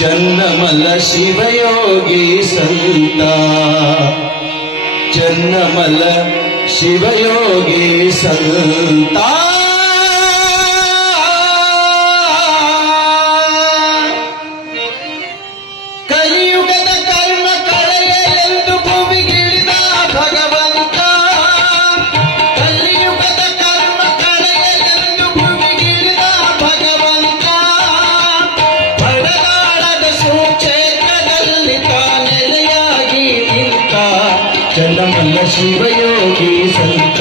ಚನ್ನಮಲ್ಲ ಶಿವಯೋಗಿ ಸಂತ, ಚನ್ನಮಲ್ಲ ಶಿವಯೋಗಿ ಸಂತ. ಕಲಿಯುಗದ ಕರ್ಮ ಕಳೆಯಲೆಂದು ಭೂಮಿಗಿಳಿದ ಭಗವಂತ, ಕಲಿಯುಗದ ಕರ್ಮ ಕಳೆಯಲೆಂದು ಭೂಮಿಗಿಳಿದ ಭಗವಂತ. ಬಡದಾಳದ ಸುಕ್ಷೇತ್ರದಲ್ಲಿ ತಾನೆಲೆಯಾಗಿ ನಿಂತ ಚನ್ನಮಲ್ಲ ಶಿವಯೋಗಿ ಸಂತ,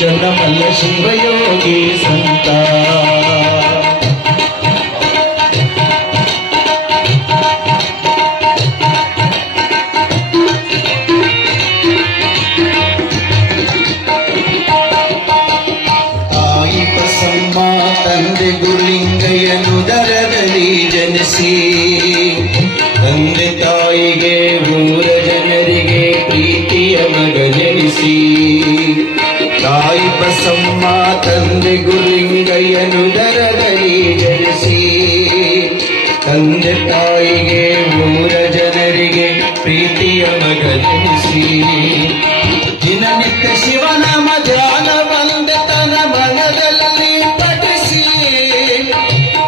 ಚನ್ನಮಲ್ಲ ಶಿವಯೋಗಿ ಸಂತ. ತಂದೆ ಗುರುಲಿಂಗಯ್ಯನು ದರದಲ್ಲಿ ಜನಿಸಿ, ತಂದೆ ತಾಯಿಗೆ ಊರ ಜನರಿಗೆ ಪ್ರೀತಿಯ ಮಗ ಜನಿಸಿ. ತಾಯಿ ಬಸಮ್ಮ ತಂದೆ ಗುರುಲಿಂಗಯ್ಯನು ದರದಲ್ಲಿ ಜನಿಸಿ, ತಂದೆ ತಾಯಿಗೆ ಊರ ಜನರಿಗೆ ಪ್ರೀತಿಯ ಮಗ ಜನಿಸಿ. ದಿನನಿತ್ಯ ಶಿವನಾಮ ಧ್ಯಾನ ಬಂದೆ ತನ್ನ ಮನದಲ್ಲಿ ಪಠಿಸಿ,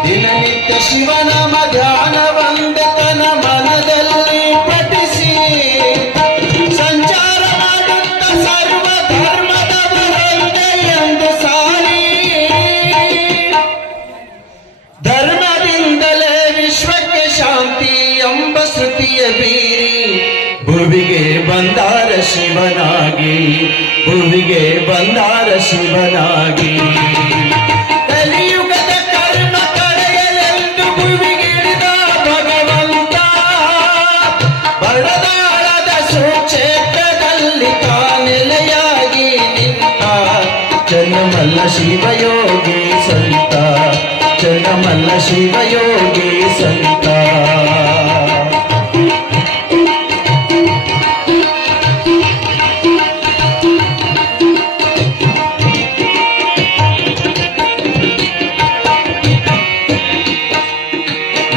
ದಿನನಿತ್ಯ ಶಿವನಾಮ ಧ್ಯಾನ ಬಂದೆ ತನ್ನ ಮನದಲ್ಲಿ ಪಠಿಸಿ. ಸಂಚಾರ ಮಾಡುತ್ತ ಸರ್ವ ಧರ್ಮದವರೊಂದೇ ಎಂದು ಸಾರಿ, ಧರ್ಮದಿಂದಲೇ ವಿಶ್ವಕ್ಕೆ ಶಾಂತಿ ಎಂಬ ಶ್ರುತಿಯ ಬೀರಿ ಭುವಿಗೆ ಬಂದಾರ ಶಿವನಾಗಿ, ಭುವಿಗೆ ಬಂದಾರ ಶಿವನಾಗಿ. ಕಲಿಯುಗದ ಕರ್ಮ ಕಳೆಯಲೆಂದು ಭುವಿಗಿಳಿದ ಭಗವಂತ, ಬಡದಾಳದ ಸುಕ್ಷೇತ್ರದಲ್ಲಿ ತಾನೆಲೆಯಾಗಿ ನಿಂತ ಚನ್ನಮಲ್ಲ ಶಿವಯೋಗಿ ಸಂತ, ಚನ್ನಮಲ್ಲ ಶಿವಯೋಗಿ ಸಂತ.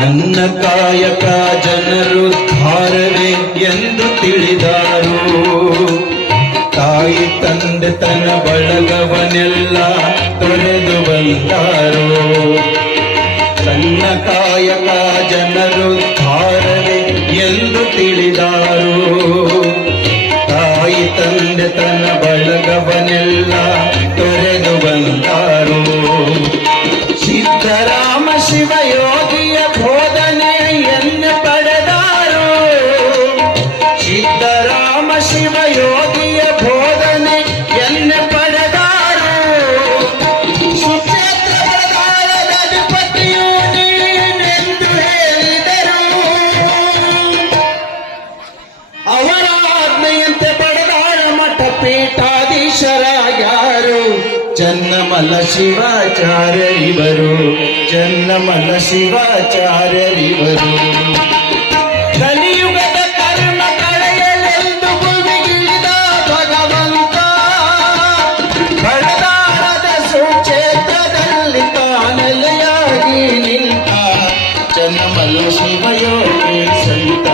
ನನ್ನ ಕಾಯಕ ಜನರು ಧಾರವೇ ಎಂದು ತಿಳಿದಾರು, ತಾಯಿ ತಂದೆ ತನ್ನ ಬಳಗವನೆಲ್ಲ ತೊರೆದು ಬಂದಾರು. ನನ್ನ ಕಾಯಕ ಜನರು ಧಾರವೇ ಎಂದು ತಿಳಿದಾರು, ತಾಯಿ ತಂದೆ ತನ್ನ ಬಳಗವನೆಲ್ಲ ತೊರೆದು ಬಂದಾರು. ಸಿದ್ದರಾಮ ಶಿವಯೋಗಿಯ ಬೋಧನೆಯನ್ನು ಪಡೆದಾರು, ಸಿದ್ದರಾಮ ಶಿವಯೋಗಿಯ ಬೋಧನೆಯನ್ನು ಪಡೆದಾರು. ಸುಕ್ಷೇತ್ರದ ಅಧಿಪತಿಯು ನೀನೆಂದು ಹೇಳಿದರು, ಅವರ ಆಜ್ಞೆಯಂತೆ ಪಡೆದಾರ ಮಠ ಪೀಠಾಧೀಶರಾಗ್ಯಾರು. ಚನ್ನಮಲ್ಲ ಶಿವಾಚಾರ್ಯರಿವರು, ಚನ್ನಮಲ್ಲ ಶಿವಾಚಾರ್ಯರಿವರು. ಕಲಿಯುಗದ ಕರ್ಮ ಕಳೆಯಲೆಂದು ಭೂಮಿಗಿಳಿದ ಭಗವಂತ, ಬಡದಾಳದ ಸುಕ್ಷೇತ್ರದಲ್ಲಿ ತಾನೆಲೆಯಾಗಿ ನಿಂತ ಚನ್ನಮಲ್ಲ ಶಿವಯೋಗಿ ಸಂತ,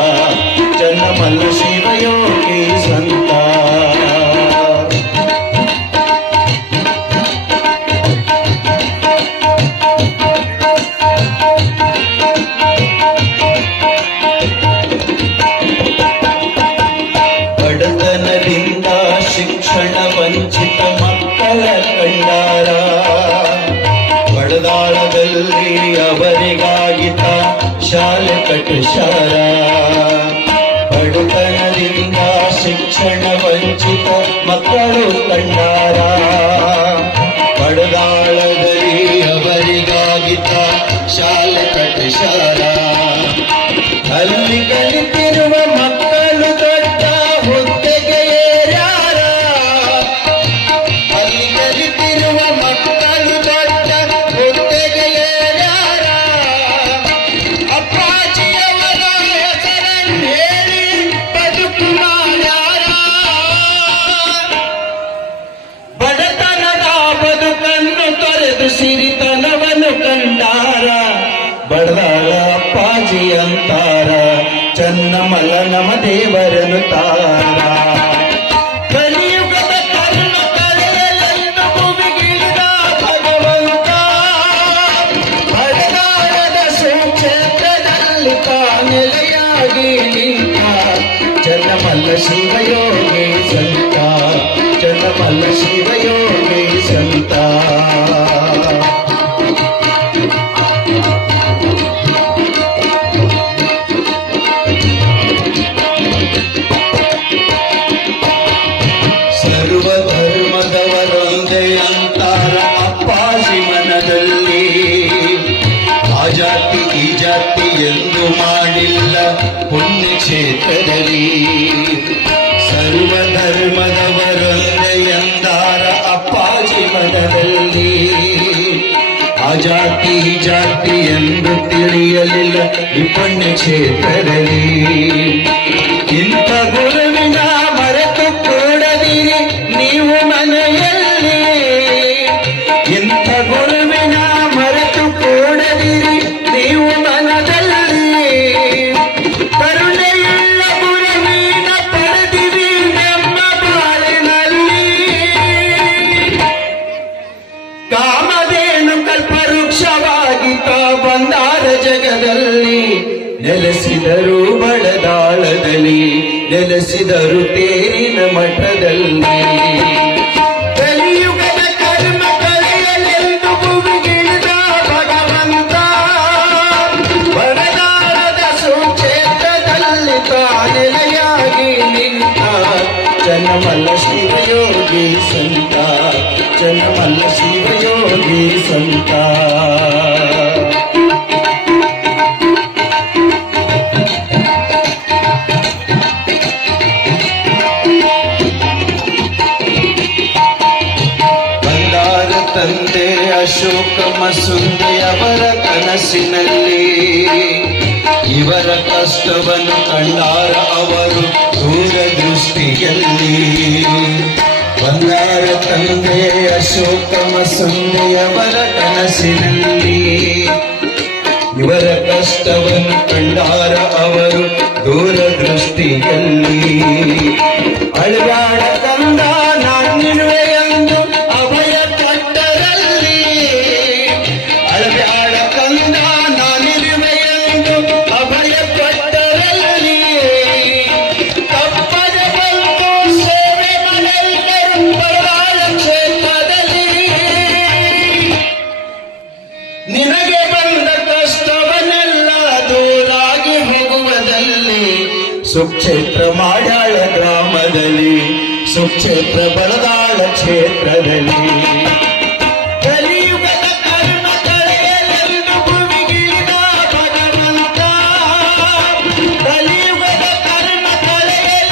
ಚನ್ನಮಲ್ಲ ಶಿವಯೋಗಿ ಸಂತ. ಬಡತನದಿಂದ ಶಿಕ್ಷಣ ವಂಚಿತ ಮಕ್ಕಳ ಕಂಡಾರ, ಬಡದಾಳದಲ್ಲಿ ಅವರಿಗಾಗಿತ ಶಾಲೆ ಕಟ್ಟಿಸಾರ. ಬಡತನದಿಂದ ಶಿಕ್ಷಣ ವಂಚಿತ ಮಕ್ಕಳು ಕಂಡಾರ, ಬಡದಾಳದಲ್ಲಿ ಅವರಿಗಾಗಿತ ಶಾಲೆ ಕಟ್ಟಿಸಾರ. ಅಲ್ಲಿ ಕಲಿತಿರುವ ಮಕ್ಕಳು ದೊಡ್ಡ ಹುದ್ದೆಗೆ ಏರ್ಯಾರ, ಅಲ್ಲಿ ಕಲಿತಿರುವ ಮಕ್ಕಳು ದೊಡ್ಡ ಹುದ್ದೆಗೆ ಏರ್ಯಾರ. ಅಪ್ಪಾಜಿಯವರ ಹೆಸರನ್ನು ಹೇಳಿ ಬದುಕು ಮಾಡ್ಯಾರ, ಬಡತನದ ಬದುಕನ್ನು ತೊರೆದು ಸಿರಿ ಬಡದಾಳ ಅಪ್ಪಾಜಿ ಅಂತಾರ, ಚನ್ನಮಲ್ಲ ನಮ್ಮ ದೇವರನು ತಾರ. ಕಲಿಯುಗದ ಕರ್ಮ ಕಳೆಯಲೆಂದು ಭೂಮಿಗಿಳಿದ ಭಗವಂತ, ಬಡದಾಳದ ಸುಕ್ಷೇತ್ರದಲ್ಲಿ ನೆಲೆಯಾಗಿ ನಿಂತ ಚನ್ನಮಲ್ಲ ಶಿವಯೋಗಿ ಸಂತ, ಚನ್ನಮಲ್ಲ ಶಿವಯೋಗಿ ಸಂತ. ಸರ್ವ ಧರ್ಮದವರೊಂದೇ ಅಂತಾರ ಅಪ್ಪಾಜಿ ಮನದಲ್ಲಿ, ಆ ಜಾತಿ ಈ ಜಾತಿ ಎಂದು ಮಾಡಿಲ್ಲ ಪುಣ್ಯಕ್ಷೇತ್ರದಲ್ಲಿ. ಸರ್ವ ಧರ್ಮದವರೊಂದೇ ಎಂದಾರ ಅಪ್ಪಾಜಿ ಮನದಲ್ಲಿ, ಆ ಜಾತಿ ಈ ಜಾತಿ ಎಂದು ತಿಳಿಯಲಿಲ್ಲ ಈ ಪುಣ್ಯಕ್ಷೇತ್ರದಲ್ಲಿ. ಇಂಥ ಗುರುವಿನ ಮರೆತು ಕೂಡದಿರಿ ನೀವು ಮನೆಯಲ್ಲಿ, ಇಂಥ ಗುರುವಿನ ಮರೆತು ಕೂಡದಿರಿ ನೀವು ಮನದಲ್ಲಿ. ಕರುಣೆಯುಳ್ಳ ಗುರುವಿನ ಪಡೆದಿರಿ ನಮ್ಮ ಬಾಳಿನಲ್ಲಿ. ಕಾಮಧೇನು ಕಲ್ಪವೃಕ್ಷವಾಗಿ ಬಂದಾರ ಜಗದಲ್ಲಿ, ನೆಲೆಸಿದರು ಬಡದಾಳದಲ್ಲಿ, ನೆಲೆಸಿದರು ತೇರಿನ ಮಠದಲ್ಲಿ. ಕಲಿಯುಗದ ಕರ್ಮ ಕಳೆಯಲೆಂದು ಭೂಮಿಗಿಳಿದ ಭಗವಂತ, ಬಡದಾಳದ ಸುಕ್ಷೇತ್ರದಲ್ಲಿ ನೆಲೆಯಾಗಿ ನಿಂತ ಚನ್ನಮಲ್ಲ ಶಿವಯೋಗಿ ಸಂತ, ಚನ್ನಮಲ್ಲ ಶಿವಯೋಗಿ ಸಂತ. ತಂದೆ ಅಶೋಕ ಮಸುಂದೆ ಅವರ ಕನಸಿನಲ್ಲಿ, ಇವರ ಕಷ್ಟವನ್ನು ಕಂಡಾರ ಅವರು ದೂರದೃಷ್ಟಿಯಲ್ಲಿ. ಬಂದಾರ ತಂದೆ ಅಶೋಕ ಮಸುಂದೆ ಅವರ ಕನಸಿನಲ್ಲಿ, ಇವರ ಕಷ್ಟವನ್ನು ಕಂಡಾರ ಅವರು ದೂರದೃಷ್ಟಿಯಲ್ಲಿ. ಅಳವಾಡ ಕಂದ ನಾನಿರುವೆ ಎಂದು ಅಭಯ ಕೊಟ್ಟರಲ್ಲಿ, ಅಳವಾಡ ಕಂದ ನಾನಿರುವೆ ಎಂದು ಅಭಯ ಕೊಟ್ಟರಲ್ಲಿ. ತಪ್ಪದ ಬಂದು ಸೇವೆ ಮನೆಲ್ಲರೂ ಬರವಾಳ ಕ್ಷೇತ್ರದಲ್ಲಿ, ನಿನಗೆ ಬಂದ ಕಷ್ಟವನ್ನೆಲ್ಲ ದೂರಾಗಿ ಹೋಗುವುದಲ್ಲಿ. ಸುಕ್ಷೇತ್ರ ಮಾಡ್ಯಾಳ ಗ್ರಾಮದಲ್ಲಿ, ಸುಕ್ಷೇತ್ರ ಬಡದಾಳ ಕ್ಷೇತ್ರದಲ್ಲಿ.